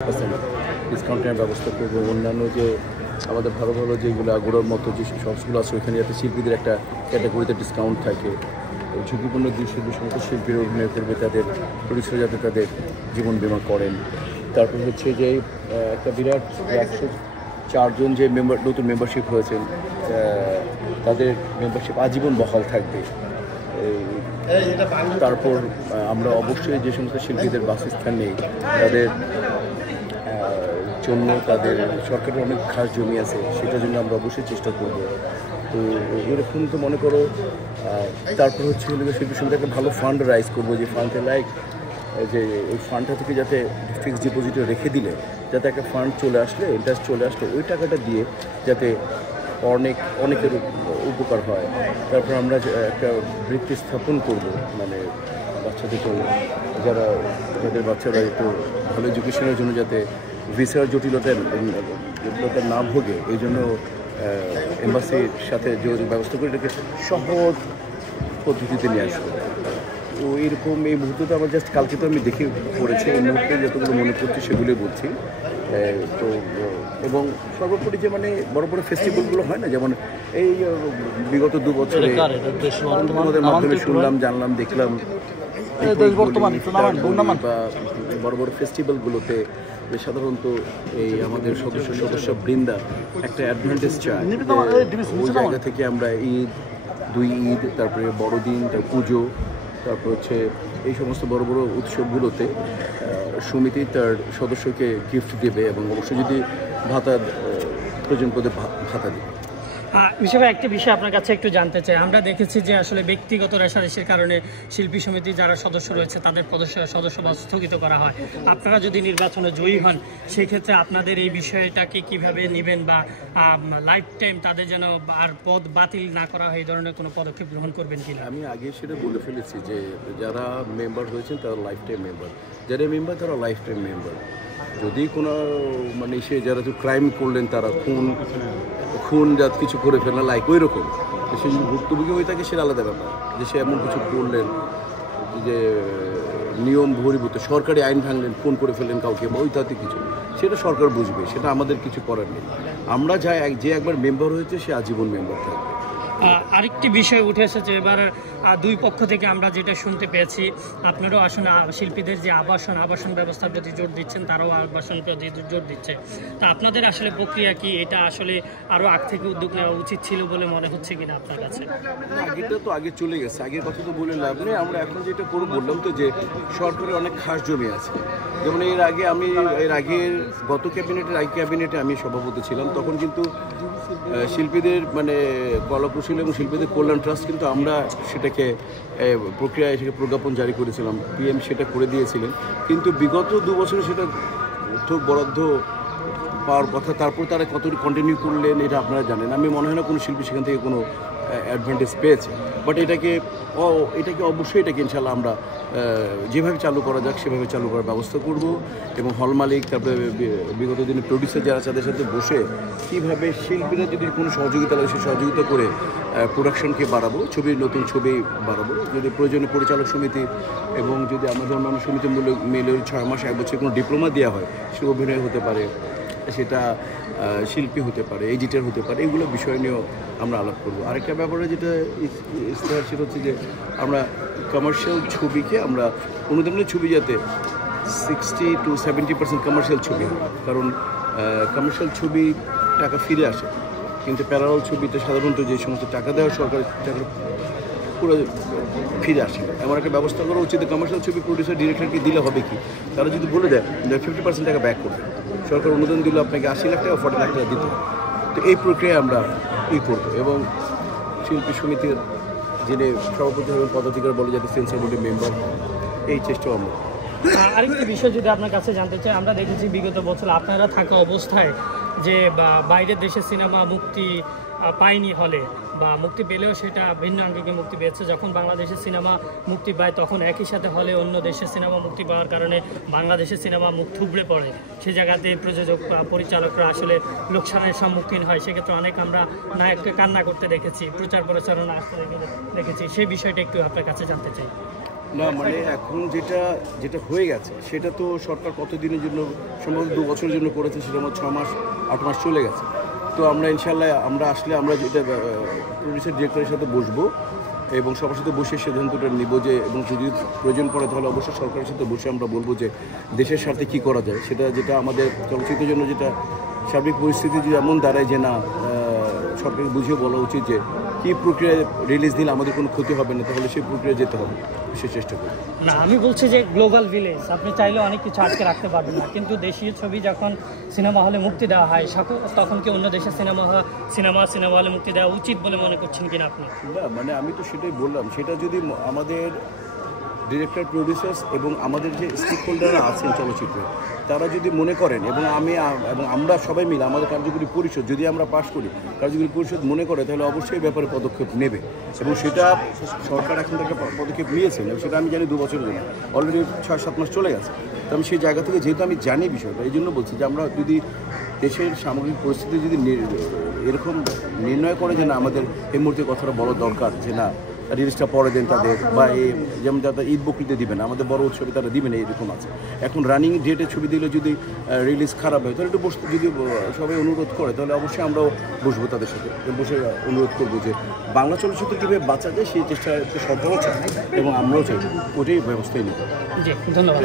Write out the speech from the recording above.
ডিসকাউন্টের ব্যবস্থা করবো। অন্যান্য যে আমাদের ভালো ভালো যেগুলো আগুড়ার মতো যে শপসগুলো আছে ওইখানে যাতে শিল্পীদের একটা ক্যাটাগরিতে ডিসকাউন্ট থাকে, ঝুঁকিপূর্ণ দৃশ্যের যে সমস্ত শিল্পীরা অভিনয় করবে তাদের প্রডিউসার যাতে তাদের জীবন বীমা করেন। তারপর হচ্ছে যে একটা বিরাট 104 জন যে নতুন মেম্বারশিপ হয়েছেন তাদের মেম্বারশিপ আজীবন বহাল থাকবে। তারপর আমরা অবশ্যই যে সমস্ত শিল্পীদের বাসস্থান নেই তাদের জন্য তাদের সরকারের অনেক খাস জমি আছে, সেটার জন্য আমরা অবশ্যই চেষ্টা করব। তো এরকম তো মনে করো। তারপর হচ্ছে শিল্পী সমিতি একটা ভালো ফান্ড রাইজ করবো, যে ফান্ডে যে ওই ফান্ডটা থেকে যাতে ফিক্সড ডিপোজিটে রেখে দিলে যাতে একটা ফান্ড চলে আসলে ইন্টারেস্ট চলে আসলে ওই টাকাটা দিয়ে যাতে অনেকের উপকার হয়। তারপর আমরা একটা বৃত্তি স্থাপন করব, মানে বাচ্চাদের জন্য, যাদের বাচ্চারা একটু ভালো এডুকেশনের জন্য যাতে ভিসার জটিলতার না ভোগে, এই জন্য এম্বাসির সাথে যোগাযোগ ব্যবস্থা করে এটাকে সহজ পদ্ধতিতে নিয়ে আসবো। তো এরকম এই মুহূর্তে তো আমার জাস্ট কালকে তো আমি দেখে পড়েছি, এই মুহূর্তে যতগুলো মনে করছি সেগুলোই বলছি। তো এবং সর্বোপরি যে মানে বড় বড় ফেস্টিভ্যালগুলো হয় না, যেমন এই বিগত 2 বছরে আমাদের মাধ্যমে শুনলাম, জানলাম, দেখলাম বা বড় বড় ফেস্টিভ্যালগুলোতে যে সাধারণত এই আমাদের সদস্য বৃন্দা একটা অ্যাডভান্টেজ চায়। ওই জায়গা থেকে আমরা ঈদ, 2 ঈদ, তারপরে বড়দিন, তার পুজো, তারপর হচ্ছে এই সমস্ত বড় বড় উৎসবগুলোতে সমিতি তার সদস্যকে গিফট দেবে এবং অবশ্যই যদি ভাতা প্রয়োজন পদে ভাতা দেবে। হিসেবে একটা বিষয় আপনার কাছে একটু জানতে চাই। আমরা দেখেছি যে আসলে ব্যক্তিগত রেশারেশির কারণে শিল্পী সমিতি যারা সদস্য রয়েছে তাদের সদস্যপদ স্থগিত করা হয়। আপনারা যদি নির্বাচনে জয়ী হন সেক্ষেত্রে আপনাদের এই বিষয়টাকে কিভাবে নেবেন, বা লাইফ টাইম তাদের যেন আর পদ বাতিল না করা হয় এই ধরনের কোনো পদক্ষেপ গ্রহণ করবেন কিনা? আমি আগে সেটা বলে ফেলেছি যে যারা মেম্বার হয়েছেন তারা লাইফ টাইম মেম্বার, যারা মেম্বার তারা লাইফ টাইম মেম্বার। যদি কোনো মানে যারা ক্রাইম করলেন, তারা খুন জাত কিছু করে ফেলেন লাইক ওই রকম, সে যদি ভুক্তভোগী হয়ে থাকে সেটা আলাদা ব্যাপার। যে সে এমন কিছু করলেন যে নিয়ম বহির্ভূত, সরকারি আইন ভাঙলেন, ফোন করে ফেললেন কাউকে বা ওই তাতে কিছু, সেটা সরকার বুঝবে, সেটা আমাদের কিছু করার নেই। আমরা যে একবার মেম্বার হয়েছে সে আজীবন মেম্বার থাকবে। আরেকটি বিষয় উঠে এসেছে এবার 2 পক্ষ থেকে আমরা যেটা শুনতে পেয়েছি, আপনারাও আসলে শিল্পীদের যে আবাসন ব্যবস্থার প্রতি জোর দিচ্ছেন, তারাও আবাসন প্রতি জোর দিচ্ছে। তা আপনাদের আসলে প্রক্রিয়া কি? এটা আসলে আরও আগ থেকে উদ্যোগ নেওয়া উচিত ছিল বলে মনে হচ্ছে কিনা আপনার কাছে? আগেটা তো আগে চলে গেছে, আগের কথা তো বলে লাভ নেই। আমরা এখন যেটা করবো বললাম তো যে সরকারের অনেক খাস জমি আছে। যেমন এর আগের গত ক্যাবিনেটে আমি সভাপতি ছিলাম, তখন কিন্তু শিল্পীদের মানে কলাকুশলী এবং শিল্পীদের কল্যাণ ট্রাস্ট কিন্তু আমরা সেটাকে প্রক্রিয়ায় প্রজ্ঞাপন জারি করেছিলাম, PM সেটা করে দিয়েছিলেন। কিন্তু বিগত 2 বছরে সেটা বরাদ্দ পাওয়ার কথা, তারপর তারা কতটুকু কন্টিনিউ করলেন এটা আপনারা জানেন। আমি মনে হয় না কোনো শিল্পী সেখান থেকে কোনো অ্যাডভান্টেজ পেয়েছে। বাট এটাকে অবশ্যই ইনশাল্লাহ আমরা যেভাবে চালু করা যাক সেভাবে চালু করার ব্যবস্থা করব। এবং হল মালিক, তারপরে বিগত দিনে প্রডিউসার যারা তাদের সাথে বসে কীভাবে শিল্পীরা যদি কোনো সহযোগিতা লাগে সেই সহযোগিতা করে প্রোডাকশনকে বাড়াবো, নতুন ছবি বাড়াবো। যদি প্রয়োজনে পরিচালক সমিতি এবং যদি আমাদের অন্যান্য সমিতি মিলে 6 মাস 1 বছর কোনো ডিপ্লোমা দেওয়া হয়, সে অভিনয় হতে পারে, সেটা শিল্পী হতে পারে, এডিটার হতে পারে, এগুলো বিষয় নিয়েও আমরা আলাপ করবো। আরেকটা ব্যাপারে যেটা ইস্তেহার সেটা হচ্ছে যে আমরা কমার্শিয়াল ছবিকে আমরা অনুদানের ছবি যাতে 60 to 70% কমার্শিয়াল ছবি হয়, কারণ কমার্শিয়াল ছবি টাকা ফিরে আসে, কিন্তু প্যারালাল ছবিতে সাধারণত যে সমস্ত টাকা দেওয়া সরকারের টাকা পুরো ফিরে আসে। এমন একটা ব্যবস্থা করা উচিত। কমার্শিয়াল ছবি প্রডিউসার ডিরেক্টরকে দিলে হবে কি, তারা যদি বলে দেয় 50% টাকা ব্যাক করবে, সরকার অনুদান দিলে আপনাকে 80 লাখ টাকা 40 লাখ টাকা দিতে হবে। তো এই প্রক্রিয়ায় আমরা করব। এবং শিল্পী সমিতির যিনি সভাপতি এবং পদাধিকার বলে যাতে সেন্সর বোর্ডের মেম্বার, এই চেষ্টাও আমরা। আরেকটি বিষয় যদি আপনার কাছে জানতে চাই, আমরা দেখেছি বিগত বছর আপনারা থাকা অবস্থায় যে বাইরের দেশে সিনেমা মুক্তি পায়নি হলে, বা মুক্তি পেলেও সেটা ভিন্ন আঙ্গিকে মুক্তি পেয়েছে। যখন বাংলাদেশের সিনেমা মুক্তি পায় তখন একই সাথে হলে অন্য দেশের সিনেমা মুক্তি পাওয়ার কারণে বাংলাদেশের সিনেমা মুখ থুবড়ে পড়ে, সে জায়গাতে প্রযোজক পরিচালকরা আসলে লোকসানের সম্মুখীন হয়। সেক্ষেত্রে অনেক আমরা নায়ককে কান্না করতে দেখেছি, প্রচারণা আসতে দেখেছি। সেই বিষয়টা একটু আপনার কাছে জানতে চাই। না মানে এখন যেটা হয়ে গেছে সেটা তো সরকার কতদিনের জন্য, সম্ভবত 2 বছরের জন্য করেছে, সেটা আমার 6 মাস 8 মাস চলে গেছে। তো আমরা ইনশাল্লাহ আমরা যেটা প্রডিউসার ডিরেক্টরের সাথে বসবো এবং সবার সাথে বসে সিদ্ধান্তটা নিব যে, এবং যদি প্রয়োজন পড়ে তাহলে অবশ্যই সরকারের সাথে বসে আমরা বলবো যে দেশের স্বার্থে কী করা যায়। যেটা আমাদের চলচ্চিত্রের জন্য যেটা সার্বিক পরিস্থিতি যদি এমন দাঁড়ায় যে না, সরকারকে বুঝিয়ে বলা উচিত যে কী প্রক্রিয়ায় রিলিজ দিলে আমাদের কোনো ক্ষতি হবে না, তাহলে সেই প্রক্রিয়ায় যেতে হবে, সে চেষ্টা করব। না, আমি বলছি যে গ্লোবাল ভিলেজ আপনি চাইলে অনেক কিছু আটকে রাখতে পারবেন না, কিন্তু দেশীয় ছবি যখন সিনেমা হলে মুক্তি দেওয়া হয় তখন কি অন্য দেশের সিনেমা হলে মুক্তি দেওয়া উচিত বলে মনে করছেন কিনা আপনি? না মানে আমি তো সেটাই বললাম, সেটা যদি আমাদের ডিরেক্টর, প্রডিউসার্স এবং আমাদের যে স্টেক হোল্ডাররা আছেন চলচ্চিত্রে, তারা যদি মনে করেন এবং আমরা সবাই মিলে আমাদের কার্যকরী পরিষদ যদি আমরা পাশ করি, কার্যকরী পরিষদ মনে করে, তাহলে অবশ্যই ব্যাপারে পদক্ষেপ নেবে এবং সেটা সরকার এখন থেকে পদক্ষেপ নিয়েছেন। সেটা আমি জানি 2 বছরের জন্য, অলরেডি 6-7 মাস চলে গেছে। তো আমি সেই জায়গা থেকে যেহেতু আমি জানি বিষয়টা, এই জন্য বলছি যে আমরা যদি দেশের সামগ্রিক পরিস্থিতি যদি এরকম নির্ণয় করে যে না আমাদের এই মুহূর্তে কথাটা বলা দরকার যে না রিলিজটা পরে দেন তাদের, বা যেমন যারা ঈদ বকরিতে দিবেন, আমাদের বড় উৎসবে তারা দিবেন, এরকম আছে। এখন রানিং ডেটে ছবি দিলে যদি রিলিজ খারাপ হয় তাহলে একটু বসতে, যদি সবাই অনুরোধ করে তাহলে অবশ্যই আমরাও বসবো তাদের সাথে, বসে অনুরোধ করবো যে বাংলা চলচ্চিত্র কীভাবে বাঁচা যায় সেই চেষ্টা সরকারও চায় এবং আমরাও চাই, ওটাই ব্যবস্থাই নিতে। জি, ধন্যবাদ।